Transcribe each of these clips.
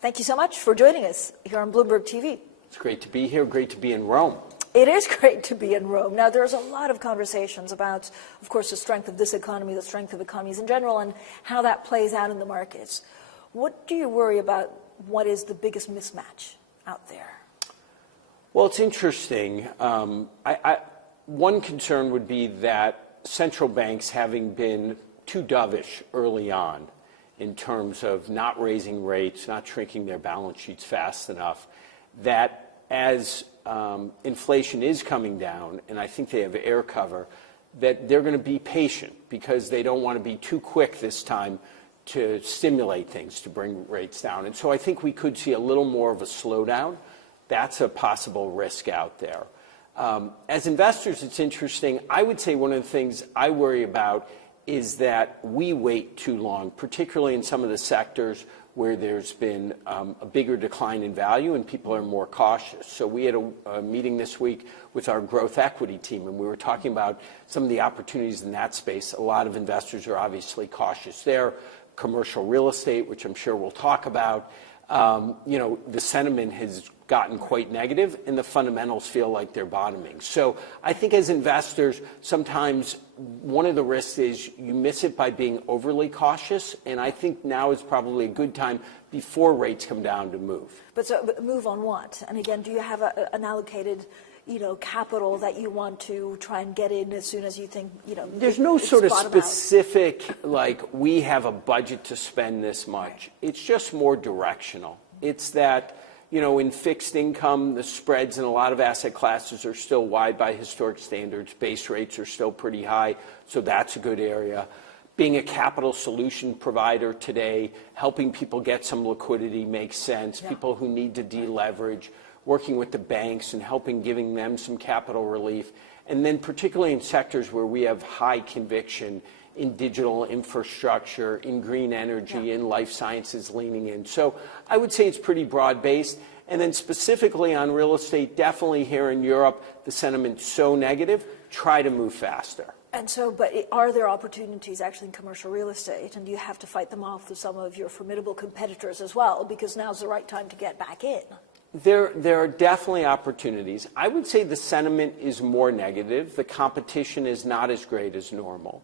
Thank you so much for joining us here on Bloomberg TV. It's great to be here, great to be in Rome. It is great to be in Rome. Now, there's a lot of conversations about, of course, the strength of this economy, the strength of economies in general, and how that plays out in the markets. What do you worry about? What is the biggest mismatch out there? Well, it's interesting. One concern would be that central banks, having been too dovish early on in terms of not raising rates, not shrinking their balance sheets fast enough, that as inflation is coming down, and I think they have air cover, that they're going to be patient because they don't want to be too quick this time to stimulate things, to bring rates down. And so I think we could see a little more of a slowdown. That's a possible risk out there. As investors, it's interesting. I would say one of the things I worry about is that we wait too long, particularly in some of the sectors where there's been a bigger decline in value and people are more cautious. So we had a meeting this week with our growth equity team, and we were talking about some of the opportunities in that space. A lot of investors are obviously cautious there. Commercial real estate, which I'm sure we'll talk about, the sentiment has gotten quite negative and the fundamentals feel like they're bottoming. So I think as investors, sometimes one of the risks is you miss it by being overly cautious, and I think now is probably a good time before rates come down to move. But move on what? And again, do you have an allocated capital that you want to try and get in as soon as you think, There's no sort of specific, like, we have a budget to spend this much. It's just more directional. It's that, in fixed income, the spreads in a lot of asset classes are still wide by historic standards. Base rates are still pretty high, so that's a good area. Being a capital solution provider today, helping people get some liquidity makes sense. Yeah. People who need to deleverage, working with the banks and giving them some capital relief. And then particularly in sectors where we have high conviction, in digital infrastructure, in green energy, in life sciences leaning in. So I would say it's pretty broad-based. And then specifically on real estate, definitely here in Europe, the sentiment's so negative, try to move faster. And so, but are there opportunities actually in commercial real estate? And do you have to fight them off with some of your formidable competitors as well? Because now's the right time to get back in. There are definitely opportunities. I would say the sentiment is more negative. The competition is not as great as normal.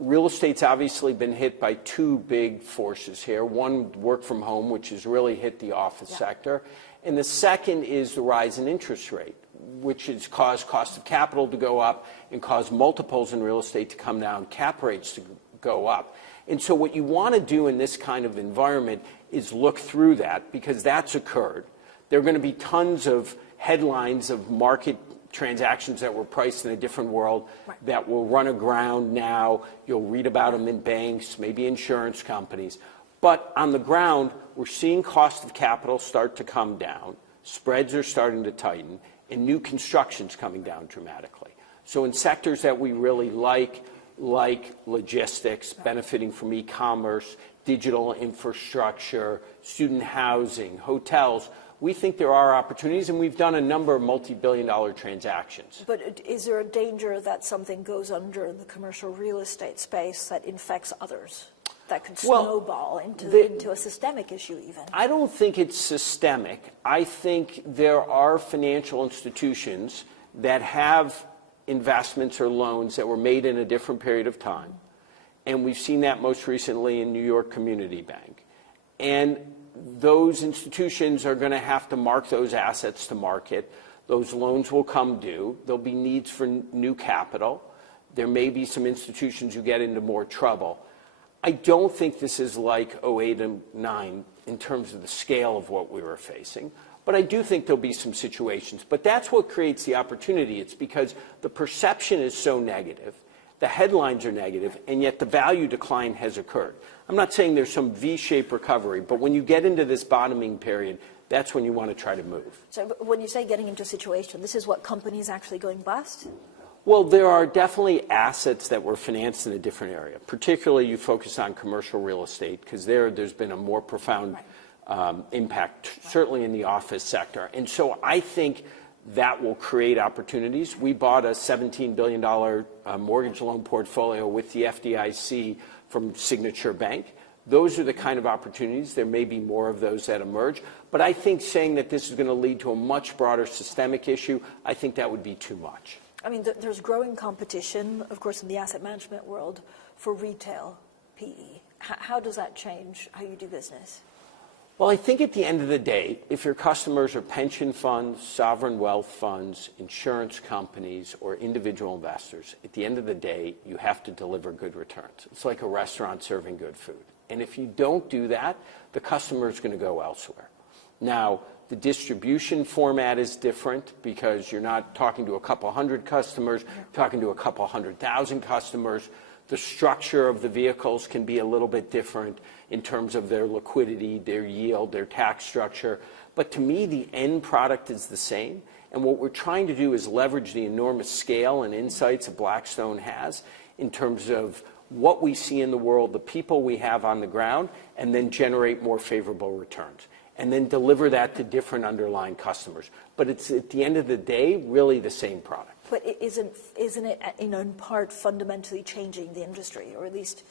Real estate's obviously been hit by two big forces here. One, work from home, which has really hit the office sector. And the second is the rise in interest rate, which has caused cost of capital to go up and caused multiples in real estate to come down, cap rates to go up. And so what you want to do in this kind of environment is look through that, because that's occurred. There are going to be tons of headlines of market transactions that were priced in a different world that will run aground now. You'll read about them in banks, maybe insurance companies. But on the ground, we're seeing cost of capital start to come down. Spreads are starting to tighten, and new construction's coming down dramatically. So in sectors that we really like logistics, benefiting from e-commerce, digital infrastructure, student housing, hotels, we think there are opportunities, and we've done a number of multi-billion-dollar transactions. But is there a danger that something goes under in the commercial real estate space that infects others, that could snowball into a systemic issue even? I don't think it's systemic. I think there are financial institutions that have investments or loans that were made in a different period of time, and we've seen that most recently in New York Community Bank. And those institutions are going to have to mark those assets to market. Those loans will come due. There'll be needs for new capital. There may be some institutions who get into more trouble. I don't think this is like 08 and 09 in terms of the scale of what we were facing, but I do think there'll be some situations. But that's what creates the opportunity. It's because the perception is so negative, the headlines are negative, and yet the value decline has occurred. I'm not saying there's some V-shaped recovery, but when you get into this bottoming period, that's when you want to try to move. So when you say getting into a situation, this is what companies actually going bust? Well, there are definitely assets that were financed in a different area. Particularly, you focus on commercial real estate, because there's been a more profound impact, certainly in the office sector. And so I think that will create opportunities. We bought a $17 billion mortgage loan portfolio with the FDIC from Signature Bank. Those are the kind of opportunities. There may be more of those that emerge. But I think saying that this is going to lead to a much broader systemic issue, I think that would be too much. I mean, there's growing competition, of course, in the asset management world for retail PE. How does that change how you do business? Well, I think at the end of the day, if your customers are pension funds, sovereign wealth funds, insurance companies, or individual investors, at the end of the day, you have to deliver good returns. It's like a restaurant serving good food. And if you don't do that, the customer is going to go elsewhere. Now, the distribution format is different because you're not talking to a couple hundred customers, you're talking to a couple 100,000 customers. The structure of the vehicles can be a little bit different in terms of their liquidity, their yield, their tax structure. But to me, the end product is the same. And what we're trying to do is leverage the enormous scale and insights that Blackstone has in terms of what we see in the world, the people we have on the ground, and then generate more favorable returns. And then deliver that to different underlying customers. But it's, at the end of the day, really the same product. But isn't it, in part, fundamentally changing the industry, or at least,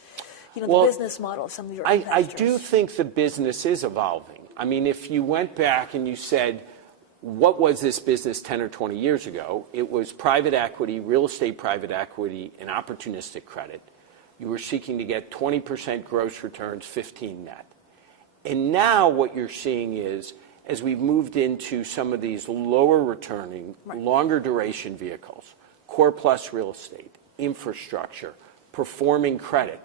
the business model of some of your investors? I do think the business is evolving. I mean, if you went back and you said, what was this business 10 or 20 years ago? It was private equity, real estate private equity, and opportunistic credit. You were seeking to get 20% gross returns, 15 net. And now what you're seeing is, as we've moved into some of these lower returning, longer duration vehicles, core plus real estate, infrastructure, performing credit,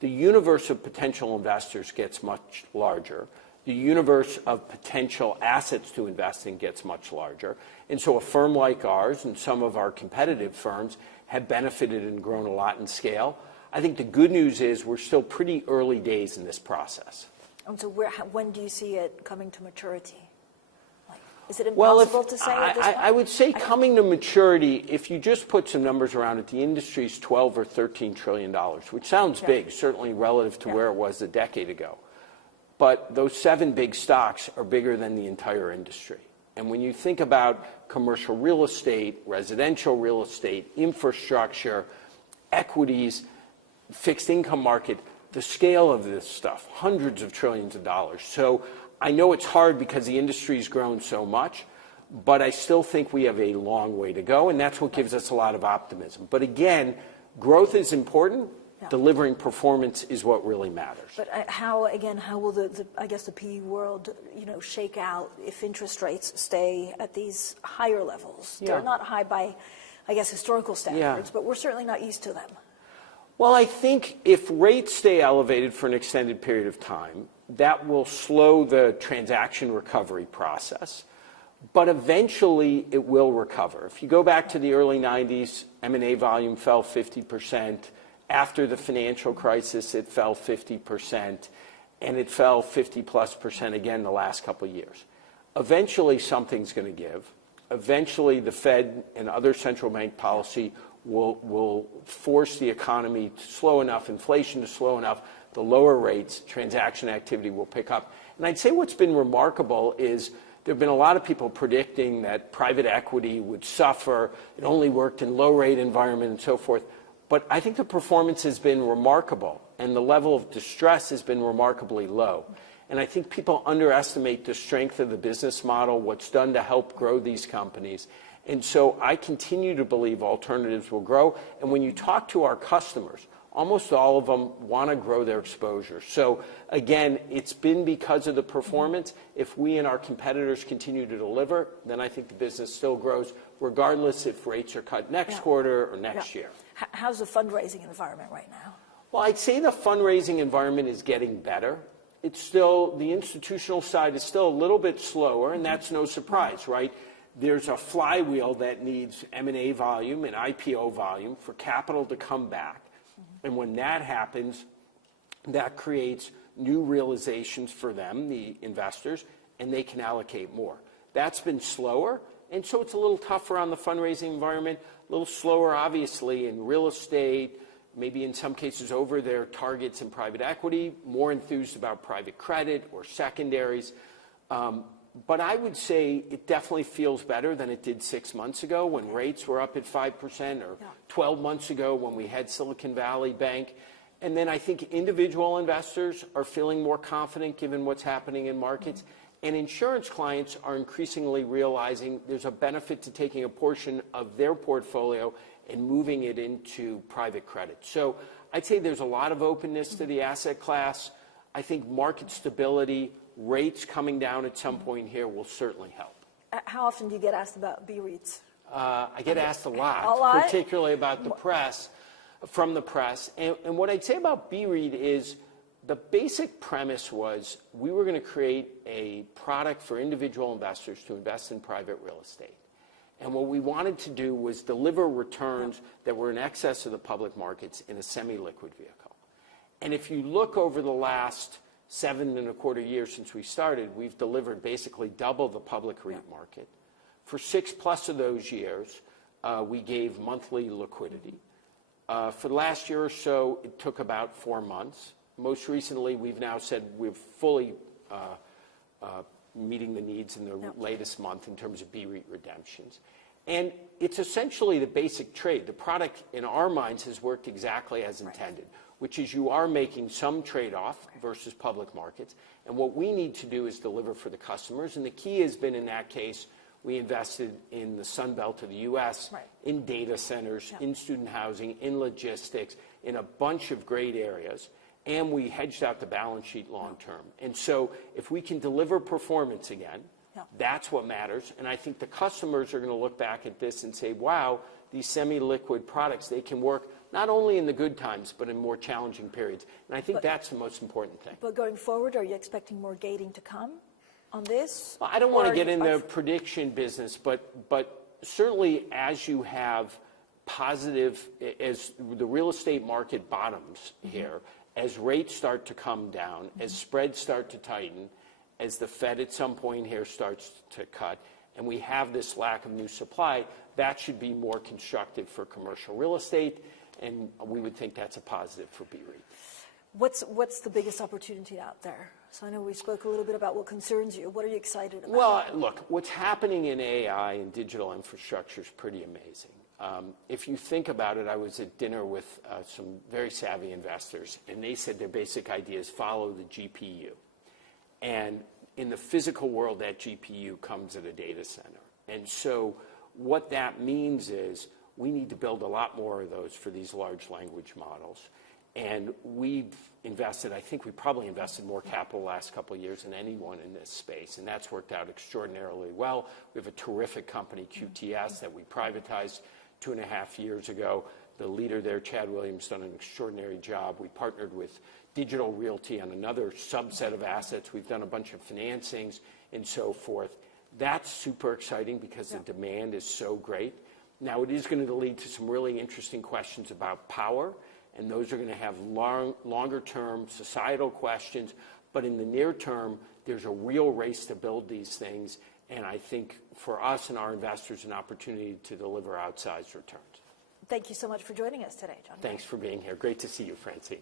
the universe of potential investors gets much larger. The universe of potential assets to invest in gets much larger. And so a firm like ours and some of our competitive firms have benefited and grown a lot in scale. I think the good news is we're still pretty early days in this process. And so when do you see it coming to maturity? Is it impossible to say at this point? I would say coming to maturity, if you just put some numbers around it, the industry's $12 or $13 trillion, which sounds big, certainly relative to where it was a decade ago. But those 7 big stocks are bigger than the entire industry. And when you think about commercial real estate, residential real estate, infrastructure, equities, fixed income market, the scale of this stuff, hundreds of trillions of dollars. So I know it's hard because the industry's grown so much, but I still think we have a long way to go, and that's what gives us a lot of optimism. But again, growth is important. Delivering performance is what really matters. But how will the PE world, shake out if interest rates stay at these higher levels? They're not high by, historical standards, but we're certainly not used to them. Well, I think if rates stay elevated for an extended period of time, that will slow the transaction recovery process. But eventually, it will recover. If you go back to the early 90s, M&A volume fell 50%. After the financial crisis, it fell 50%. And it fell 50+% again the last couple of years. Eventually, something's going to give. Eventually, the Fed and other central bank policy will force the economy to slow enough, inflation to slow enough, the lower rates, transaction activity will pick up. And I'd say what's been remarkable is there have been a lot of people predicting that private equity would suffer, it only worked in low rate environment and so forth. But I think the performance has been remarkable, and the level of distress has been remarkably low. And I think people underestimate the strength of the business model, what's done to help grow these companies. And so I continue to believe alternatives will grow. And when you talk to our customers, almost all of them want to grow their exposure. So again, it's been because of the performance. If we and our competitors continue to deliver, then I think the business still grows, regardless if rates are cut next quarter or next year. How's the fundraising environment right now? Well, I'd say the fundraising environment is getting better. It's still, the institutional side is still a little bit slower, and that's no surprise, right? There's a flywheel that needs M&A volume and IPO volume for capital to come back. And when that happens, that creates new realizations for them, the investors, and they can allocate more. That's been slower, and so it's a little tougher on the fundraising environment, a little slower, obviously, in real estate, maybe in some cases over their targets in private equity, more enthused about private credit or secondaries. But I would say it definitely feels better than it did 6 months ago when rates were up at 5%, or 12 months ago when we had Silicon Valley Bank. And then I think individual investors are feeling more confident given what's happening in markets. And insurance clients are increasingly realizing there's a benefit to taking a portion of their portfolio and moving it into private credit. So I'd say there's a lot of openness to the asset class. I think market stability, rates coming down at some point here will certainly help. How often do you get asked about B-REITs? I get asked a lot, particularly about the press, from the press. And what I'd say about B-REIT is the basic premise was we were going to create a product for individual investors to invest in private real estate. And what we wanted to do was deliver returns that were in excess of the public markets in a semi-liquid vehicle. And if you look over the last 7.25 years since we started, we've delivered basically double the public REIT market. For 6+ of those years, we gave monthly liquidity. For the last year or so, it took about 4 months. Most recently, we've now said we're fully meeting the needs in the latest month in terms of B-REIT redemptions. And it's essentially the basic trade. The product, in our minds, has worked exactly as intended, which is you are making some trade-off versus public markets. And what we need to do is deliver for the customers. And the key has been, in that case, we invested in the Sun Belt of the U.S., in data centers, in student housing, in logistics, in a bunch of great areas. And we hedged out the balance sheet long term. And so if we can deliver performance again, that's what matters. And I think the customers are going to look back at this and say, wow, these semi-liquid products, they can work not only in the good times, but in more challenging periods. And I think that's the most important thing. But going forward, are you expecting more gating to come on this? Well, I don't want to get in the prediction business, but certainly as you have positive, as the real estate market bottoms here, as rates start to come down, as spreads start to tighten, as the Fed at some point here starts to cut, and we have this lack of new supply, that should be more constructive for commercial real estate, and we would think that's a positive for B-REIT. What's the biggest opportunity out there? So I know we spoke a little bit about what concerns you. What are you excited about? Well, look, what's happening in AI and digital infrastructure is pretty amazing. If you think about it, I was at dinner with some very savvy investors, and they said their basic idea is follow the GPU. And in the physical world, that GPU comes at a data center. And so what that means is we need to build a lot more of those for these large language models. And we've invested, I think we probably invested more capital the last couple of years than anyone in this space, and that's worked out extraordinarily well. We have a terrific company, QTS, that we privatized 2.5 years ago. The leader there, Chad Williams, done an extraordinary job. We partnered with Digital Realty on another subset of assets. We've done a bunch of financings and so forth. That's super exciting because the demand is so great. Now, it is going to lead to some really interesting questions about power, and those are going to have longer-term societal questions. But in the near term, there's a real race to build these things, and I think for us and our investors, an opportunity to deliver outsized returns. Thank you so much for joining us today, John. Thanks for being here. Great to see you, Francine.